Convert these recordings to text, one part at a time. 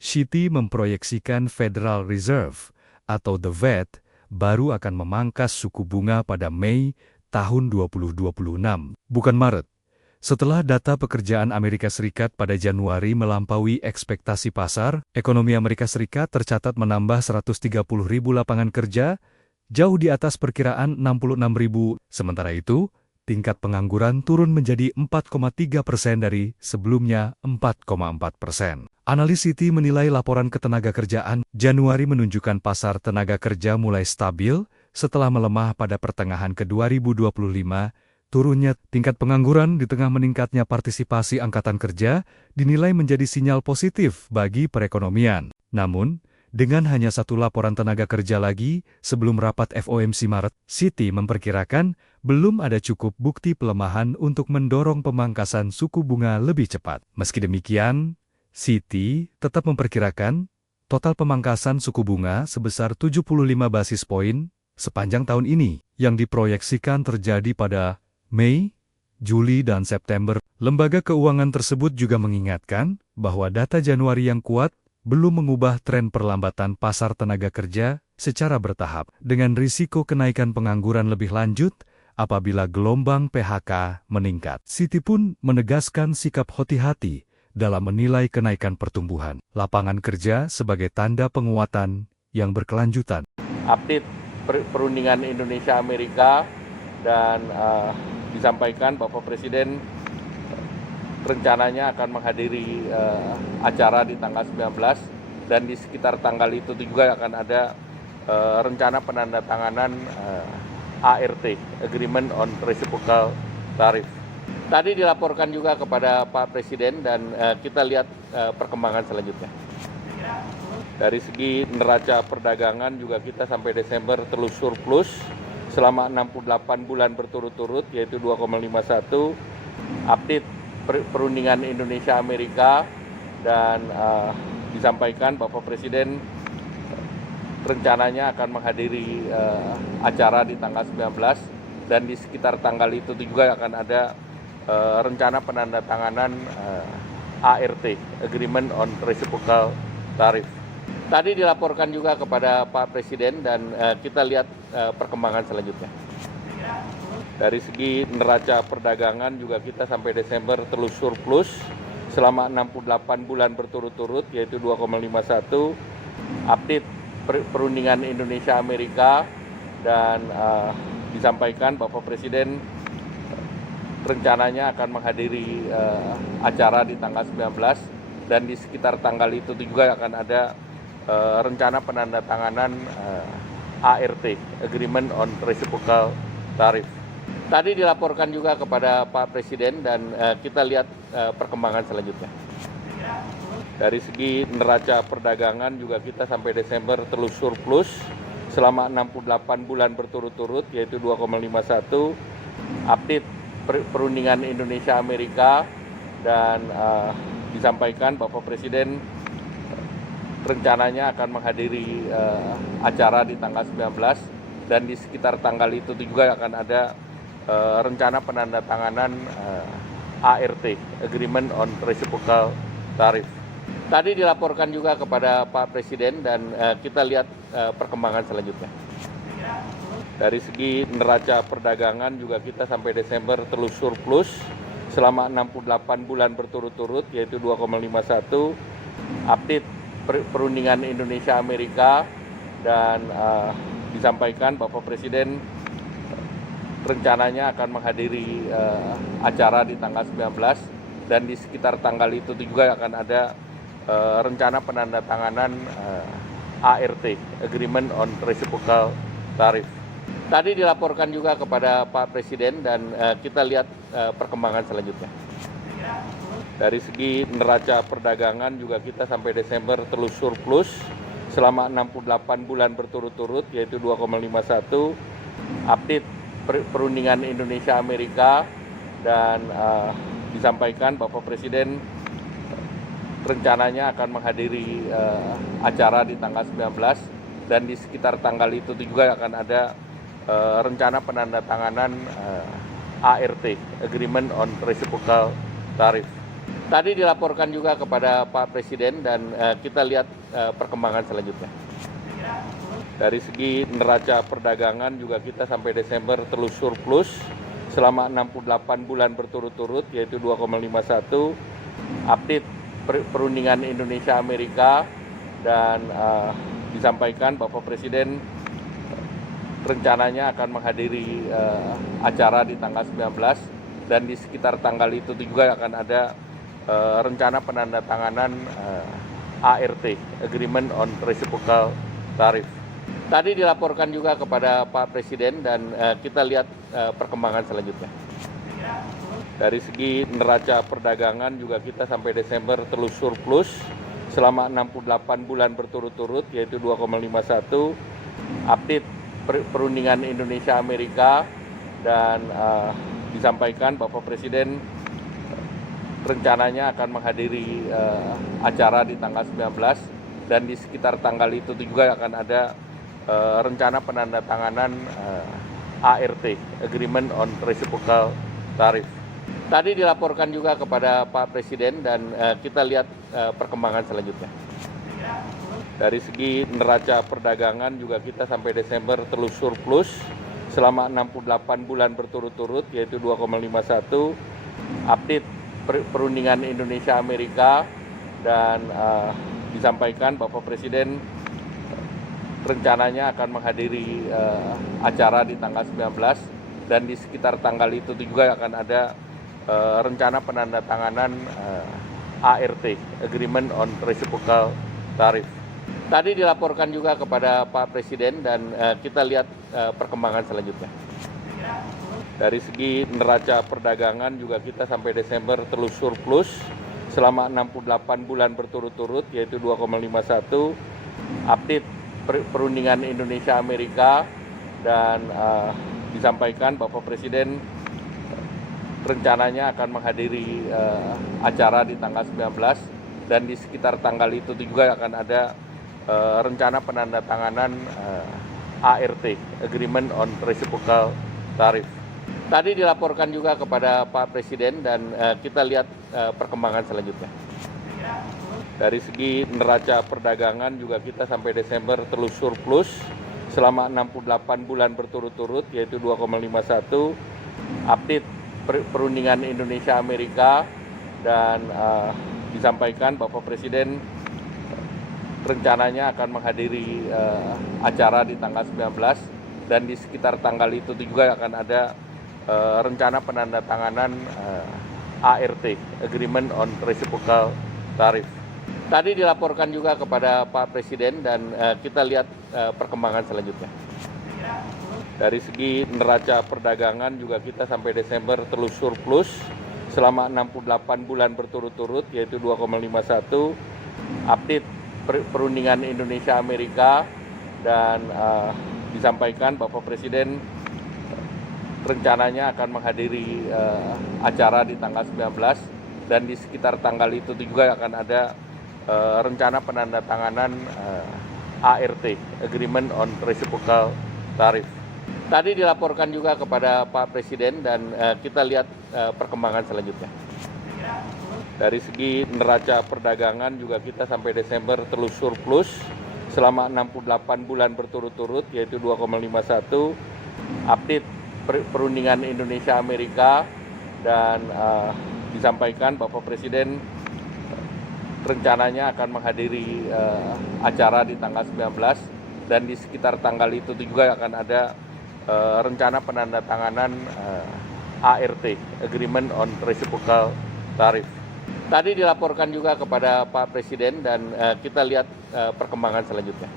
Citi memproyeksikan Federal Reserve atau The Fed baru akan memangkas suku bunga pada Mei tahun 2026, bukan Maret. Setelah data pekerjaan Amerika Serikat pada Januari melampaui ekspektasi pasar, ekonomi Amerika Serikat tercatat menambah 130.000 lapangan kerja, jauh di atas perkiraan 66.000. Sementara itu, tingkat pengangguran turun menjadi 4,3% dari sebelumnya 4,4%. Analis Citi menilai laporan ketenagakerjaan Januari menunjukkan pasar tenaga kerja mulai stabil setelah melemah pada pertengahan ke 2025. Turunnya tingkat pengangguran di tengah meningkatnya partisipasi angkatan kerja dinilai menjadi sinyal positif bagi perekonomian. Namun, dengan hanya satu laporan tenaga kerja lagi sebelum rapat FOMC Maret, Citi memperkirakan belum ada cukup bukti pelemahan untuk mendorong pemangkasan suku bunga lebih cepat. Meski demikian, Citi tetap memperkirakan total pemangkasan suku bunga sebesar 75 basis poin sepanjang tahun ini yang diproyeksikan terjadi pada Mei, Juli, dan September. Lembaga keuangan tersebut juga mengingatkan bahwa data Januari yang kuat belum mengubah tren perlambatan pasar tenaga kerja secara bertahap, dengan risiko kenaikan pengangguran lebih lanjut apabila gelombang PHK meningkat. Citi pun menegaskan sikap hati-hati dalam menilai kenaikan pertumbuhan lapangan kerja sebagai tanda penguatan yang berkelanjutan. Update perundingan Indonesia-Amerika dan disampaikan Bapak Presiden rencananya akan menghadiri acara di tanggal 19 dan di sekitar tanggal itu juga akan ada rencana penandatanganan ART, Agreement on Reciprocal Tariff. Tadi dilaporkan juga kepada Pak Presiden dan kita lihat perkembangan selanjutnya. Dari segi neraca perdagangan juga kita sampai Desember terus surplus selama 68 bulan berturut-turut, yaitu 2,51. Update perundingan Indonesia-Amerika dan disampaikan Bapak Presiden rencananya akan menghadiri acara di tanggal 19 dan di sekitar tanggal itu juga akan ada rencana penandatanganan ART, Agreement on Reciprocal Tariff. Tadi dilaporkan juga kepada Pak Presiden dan kita lihat perkembangan selanjutnya. Dari segi neraca perdagangan juga kita sampai Desember terus surplus selama 68 bulan berturut-turut, yaitu 2,51. Update perundingan Indonesia-Amerika dan disampaikan Bapak Presiden rencananya akan menghadiri acara di tanggal 19 dan di sekitar tanggal itu juga akan ada rencana penandatanganan ART, Agreement on Reciprocal Tariff. Tadi dilaporkan juga kepada Pak Presiden dan kita lihat perkembangan selanjutnya. Dari segi neraca perdagangan juga kita sampai Desember terus surplus selama 68 bulan berturut-turut, yaitu 2,51. Update perundingan Indonesia-Amerika dan disampaikan Bapak Presiden rencananya akan menghadiri acara di tanggal 19 dan di sekitar tanggal itu juga akan ada rencana penandatanganan ART, Agreement on Reciprocal Tariff. Tadi dilaporkan juga kepada Pak Presiden dan kita lihat perkembangan selanjutnya. Dari segi neraca perdagangan juga kita sampai Desember terus surplus selama 68 bulan berturut-turut, yaitu 2,51. Update perundingan Indonesia-Amerika dan disampaikan Bapak Presiden rencananya akan menghadiri acara di tanggal 19 dan di sekitar tanggal itu juga akan ada rencana penandatanganan ART, Agreement on Reciprocal Tariff. Tadi dilaporkan juga kepada Pak Presiden dan kita lihat perkembangan selanjutnya. Dari segi neraca perdagangan juga kita sampai Desember terus surplus selama 68 bulan berturut-turut, yaitu 2,51. Update perundingan Indonesia-Amerika dan disampaikan Bapak Presiden rencananya akan menghadiri acara di tanggal 19 dan di sekitar tanggal itu juga akan ada rencana penandatanganan ART, Agreement on Reciprocal Tariff. Tadi dilaporkan juga kepada Pak Presiden dan kita lihat perkembangan selanjutnya. Dari segi neraca perdagangan juga kita sampai Desember terus surplus selama 68 bulan berturut-turut, yaitu 2,51. Update perundingan Indonesia-Amerika dan disampaikan Bapak Presiden rencananya akan menghadiri acara di tanggal 19 dan di sekitar tanggal itu juga akan ada rencana penandatanganan ART, Agreement on Reciprocal Tariff. Tadi dilaporkan juga kepada Pak Presiden dan kita lihat perkembangan selanjutnya. Dari segi neraca perdagangan juga kita sampai Desember terus surplus selama 68 bulan berturut-turut, yaitu 2,51. Update perundingan Indonesia-Amerika dan disampaikan Bapak Presiden rencananya akan menghadiri acara di tanggal 19 dan di sekitar tanggal itu juga akan ada rencana penandatanganan ART, Agreement on Reciprocal Tariff. Tadi dilaporkan juga kepada Pak Presiden dan kita lihat perkembangan selanjutnya. Dari segi neraca perdagangan juga kita sampai Desember terus surplus selama 68 bulan berturut-turut, yaitu 2,51. Update perundingan Indonesia-Amerika dan disampaikan Bapak Presiden rencananya akan menghadiri acara di tanggal 19 dan di sekitar tanggal itu juga akan ada rencana penandatanganan ART, Agreement on Reciprocal Tariff. Tadi dilaporkan juga kepada Pak Presiden dan kita lihat perkembangan selanjutnya. Dari segi neraca perdagangan juga kita sampai Desember terus surplus selama 68 bulan berturut-turut, yaitu 2,51. Update perundingan Indonesia-Amerika dan disampaikan Bapak Presiden rencananya akan menghadiri acara di tanggal 19 dan di sekitar tanggal itu juga akan ada rencana penandatanganan ART, Agreement on Reciprocal Tariff. Tadi dilaporkan juga kepada Pak Presiden dan kita lihat perkembangan selanjutnya. Dari segi neraca perdagangan juga kita sampai Desember terus surplus selama 68 bulan berturut-turut, yaitu 2,51. Update perundingan Indonesia-Amerika dan disampaikan Bapak Presiden rencananya akan menghadiri acara di tanggal 19 dan di sekitar tanggal itu juga akan ada rencana penandatanganan ART, Agreement on Reciprocal Tariff. Tadi dilaporkan juga kepada Pak Presiden dan kita lihat perkembangan selanjutnya. Dari segi neraca perdagangan juga kita sampai Desember terus surplus selama 68 bulan berturut-turut, yaitu 2,51. Update perundingan Indonesia-Amerika dan disampaikan Bapak Presiden rencananya akan menghadiri acara di tanggal 19 dan di sekitar tanggal itu juga akan ada rencana penandatanganan ART, Agreement on Reciprocal Tariff. Tadi dilaporkan juga kepada Pak Presiden dan kita lihat perkembangan selanjutnya. Dari segi neraca perdagangan juga kita sampai Desember terus surplus selama 68 bulan berturut-turut, yaitu 2,51. Update perundingan Indonesia-Amerika dan disampaikan Bapak Presiden rencananya akan menghadiri acara di tanggal 19 dan di sekitar tanggal itu juga akan ada rencana penandatanganan ART, Agreement on Reciprocal Tariff. Tadi dilaporkan juga kepada Pak Presiden dan kita lihat perkembangan selanjutnya.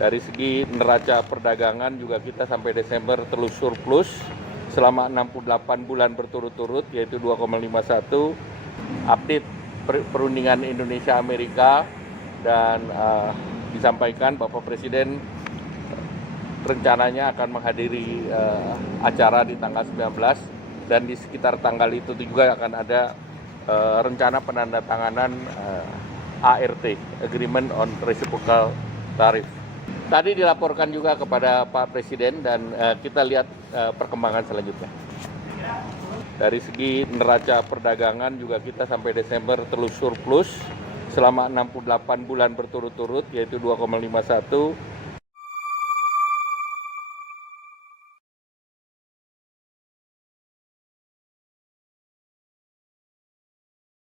Dari segi neraca perdagangan juga kita sampai Desember terus surplus selama 68 bulan berturut-turut, yaitu 2,51. Update perundingan Indonesia-Amerika dan disampaikan Bapak Presiden rencananya akan menghadiri acara di tanggal 19 dan di sekitar tanggal itu juga akan ada rencana penandatanganan ART, Agreement on Reciprocal Tariff. Tadi dilaporkan juga kepada Pak Presiden dan kita lihat perkembangan selanjutnya. Dari segi neraca perdagangan juga kita sampai Desember terus surplus selama 68 bulan berturut-turut, yaitu 2,51.